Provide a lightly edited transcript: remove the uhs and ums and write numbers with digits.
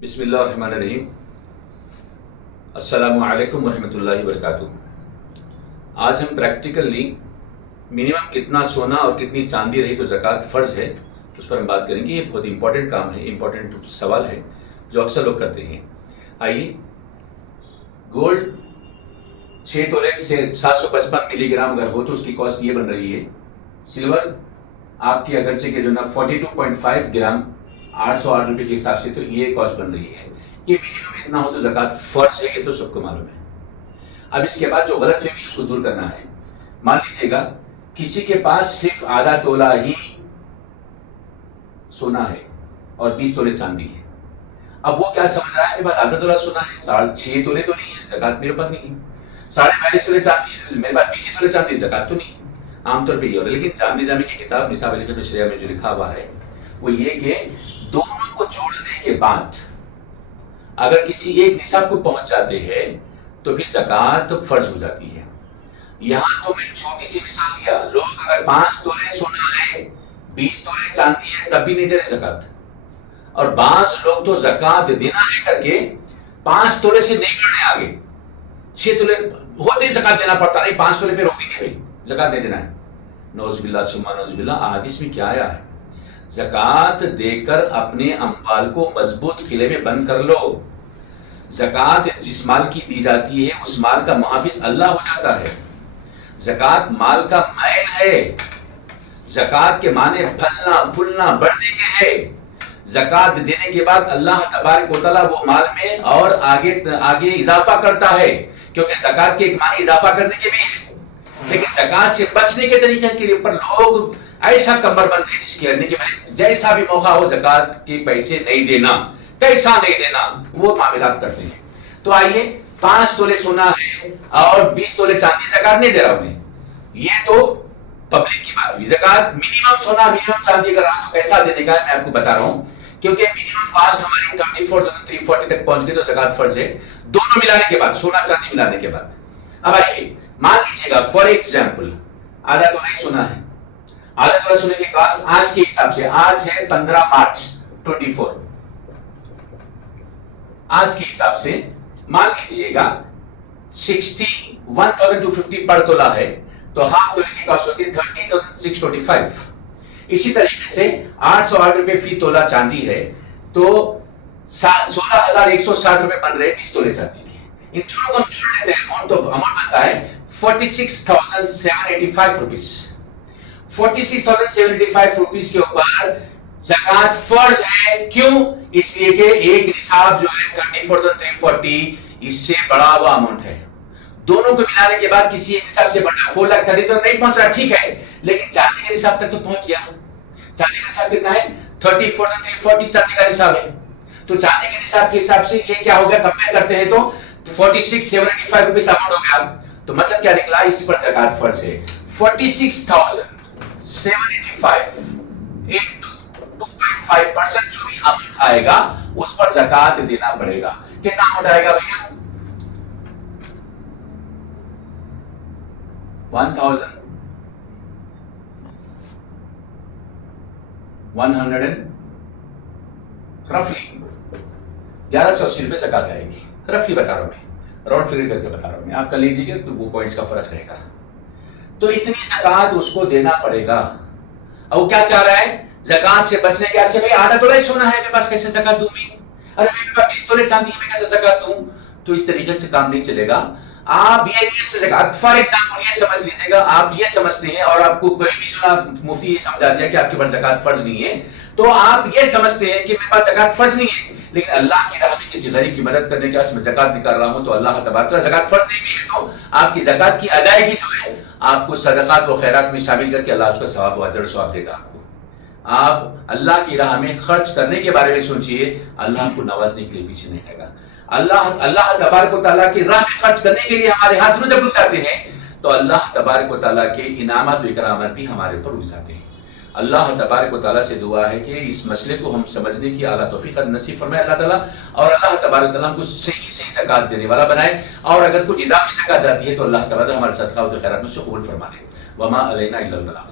بسم اللہ الرحمن الرحیم۔ السلام علیکم ورحمۃ اللہ وبرکاتہ۔ آج ہم پریکٹیکلی منیمم کتنا سونا اور کتنی چاندی رہی تو زکوٰۃ فرض ہے اس پر ہم بات کریں گے۔ یہ بہت امپورٹنٹ کام ہے، امپورٹنٹ سوال ہے جو اکثر لوگ کرتے ہیں۔ آئیے، گولڈ 6 تولے سے 755 ملی گرام اگر ہو تو اس کی کاسٹ یہ بن رہی ہے۔ سلور آپ کی اگرچہ کہ جو نا 42.5 گرام 808 روپے کے حساب سے تو یہ کاسٹ بن رہی ہے۔ یہ منیمم اتنا ہو تو زکوٰۃ فرض ہے، یہ تو سب کو معلوم ہے۔ اب اس کے بعد جو غلط فہمی ہے اس کو دور کرنا ہے۔ مان لیجیے گا کسی کے پاس صرف آدھا تولہ ہی سونا ہے اور 20 تولے چاندی ہے۔ اب وہ کیا سمجھ رہا ہے، میرے پاس آدھا تولہ سونا ہے، 6.5 تولے تو نہیں ہے، زکوٰۃ میرے پاس نہیں ہے۔ 42.5 تولے چاندی ہے، میرے پاس 20 تولے چاندی ہے، زکوٰۃ تو نہیں ہے۔ عام طور پہ یہ ہو رہا ہے، لیکن جامع نظامی کی کتاب نصاب علی خان شریعہ میں جو لکھا ہوا ہے وہ یہ کہ دونوں کو جوڑنے کے بعد اگر کسی ایک نصاب کو پہنچ جاتے ہیں تو پھر زکوٰۃ فرض ہو جاتی ہے۔ یہاں تو میں چھوٹی سی مثال دیا، لوگ اگر 5 تولے سونا ہے 20 تولے چاندی ہے تب بھی نہیں دے رہے زکوٰۃ، اور بعض لوگ تو زکوٰۃ دینا ہے کر کے 5 تولے سے نہیں بڑھنے آگے، 6 تولے ہوتے ہی زکوٰۃ دینا پڑتا، نہیں 5 تولے پہ روک دیں گے بھائی زکوٰۃ نہیں دینا ہے۔ نعوذ باللہ ثم نعوذ باللہ، احادیث میں کیا آیا ہے؟ زکوٰۃ دے کر اپنے اموال کو مضبوط قلعے میں بند کر لو۔ زکوٰۃ جس مال کی دی جاتی ہے اس مال کا محافظ اللہ ہو جاتا ہے۔ زکوٰۃ مال کا میل ہے، زکوٰۃ کے معنی پھلنا پھولنا بڑھنے کے ہے۔ زکوٰۃ دینے کے بعد اللہ تبارک و تعالیٰ وہ مال میں اور آگے اضافہ کرتا ہے، کیونکہ زکوٰۃ کے ایک معنی اضافہ کرنے کے بھی ہے، لیکن زکوٰۃ سے بچنے کے طریقے کے اوپر لوگ ایسا کمر بند ہے جس کی کرنے کے جیسا بھی موقع ہو زکوٰۃ کے پیسے نہیں دینا، کیسا نہیں دینا، وہ معاملات کرتے ہیں۔ تو آئیے، 5 تولے سونا ہے اور 20 تولے چاندی، زکوٰۃ نہیں دے رہا انہیں، یہ تو پبلک کی بات ہوئی۔ زکوٰۃ منیمم سونا منیمم چاندی اگر رہا تو کیسا دینے کا ہے میں آپ کو بتا رہا ہوں، کیونکہ منیمم کاسٹ ہماری 34,340 تک پہنچ گئی تو زکوٰۃ فرض ہے، دونوں ملانے کے بعد، سونا چاندی ملانے کے بعد۔ اب آئیے، مان لیجیے گا فار ایگزامپل آدھا تولہ ہی سونا ہے، آدھا تولہ سونے کی کاسٹ آج کے حساب سے، آج ہے 15 مارچ 24، آج کے حساب سے مان لیجیے گا 61,250 پر تولہ ہے تو ہاف تولے کی کاسٹ ہوتی ہے 30,625۔ اسی طریقے سے 808 روپے فی تولہ چاندی ہے تو 16,160 روپے بن رہے 20 تولے چاندی کے۔ ان دونوں کو ہم جوڑ لیتے ہیں، اماؤنٹ تو اماؤنٹ بنتا ہے 46,785 روپیز۔ 46,785 روپیز کے اوپر زکوٰۃ فرض ہے، کیوں؟ اس لیے کہ ایک نصاب جو ہے 34,340 اس سے بڑا ہوا اماؤنٹ ہے۔ دونوں کو ملانے کے بعد کسی ایک نصاب سے بڑا 4,30,000 تو نہیں پہنچ رہا، ٹھیک ہے، لیکن چاندی کے نصاب تک تو پہنچ گیا۔ چاندی کا نصاب کتنا ہے؟ 34,340 چاندی کا نصاب ہے، تو چاندی کے نصاب کے حساب سے یہ کیا ہو گیا، کمپیئر کرتے ہیں تو 46,785 روپیز اماؤنٹ ہو گیا۔ تو مطلب کیا نکلا، اس پر زکوٰۃ فرض ہے۔ 46,785 into 2.5% جو بھی اماؤنٹ آئے گا اس پر زکوٰۃ دینا پڑے گا۔ کتنا اماؤنٹ آئے گا بھیا؟ 1,100 رفلی 1,180 روپے زکوٰۃ آئے گی، رفلی بتا رہا ہوں میں، راؤنڈ فگر کر کے بتا رہا ہوں میں، آپ کر لیجیے گا تو وہ پوائنٹس کا فرق رہے گا۔ تو اتنی زکوٰۃ اس کو دینا پڑے گا، اور وہ کیا چاہ رہا ہے، زکوٰۃ سے بچنے کے واسطے، بھائی آدھا تولہ سونا ہے میرے پاس کیسے زکوٰۃ دوں میں، ارے میرے پاس 20 تولے چاندی ہے میں کیسے زکوٰۃ دوں؟ تو اس طریقے سے کام نہیں چلے گا۔ آپ یہ زکوٰۃ فار ایگزامپل یہ سمجھ لیجیے گا، آپ یہ سمجھتے ہیں اور آپ کو کوئی بھی جو نا مفتی یہ سمجھا دیا کہ آپ کے پاس زکوٰۃ فرض نہیں ہے، تو آپ یہ سمجھتے ہیں کہ میرے پاس زکوٰۃ فرض نہیں ہے، لیکن اللہ کی راہ میں کسی غریب کی مدد کرنے کے واسطے میں زکوٰۃ نکال رہا ہوں تو اللہ تبارک و تعالیٰ زکوٰۃ فرض نہیں بھی ہے تو آپ کی زکوٰۃ کی ادائیگی جو ہے آپ کو صدقات و خیرات میں شامل کر کے اللہ اس کا ثواب و اجر و ثواب دے گا آپ کو۔ آپ اللہ کی راہ میں خرچ کرنے کے بارے میں سوچئے، اللہ کو نوازنے کے لیے پیچھے نہیں ہٹے گا۔ اللہ تبارک و تعالیٰ کی راہ میں خرچ کرنے کے لیے ہمارے ہاتھ جب رک جاتے ہیں تو اللہ تبارک و تعالیٰ کے انعامات و اکرامات بھی ہمارے اوپر رک جاتے ہیں۔ اللہ تبارک و تعالیٰ سے دعا ہے کہ اس مسئلے کو ہم سمجھنے کی اعلیٰ توفیق نصیب فرمائے اللہ تعالیٰ، اور اللہ تبارک و تعالیٰ ہم کو صحیح زکوٰۃ دینے والا بنائے، اور اگر کچھ اضافی زکوٰۃ جاتی ہے تو اللہ تبارک ہمارے صدقات و خیرات میں سے قبول فرما لے۔ وما علینا الا البلاغ۔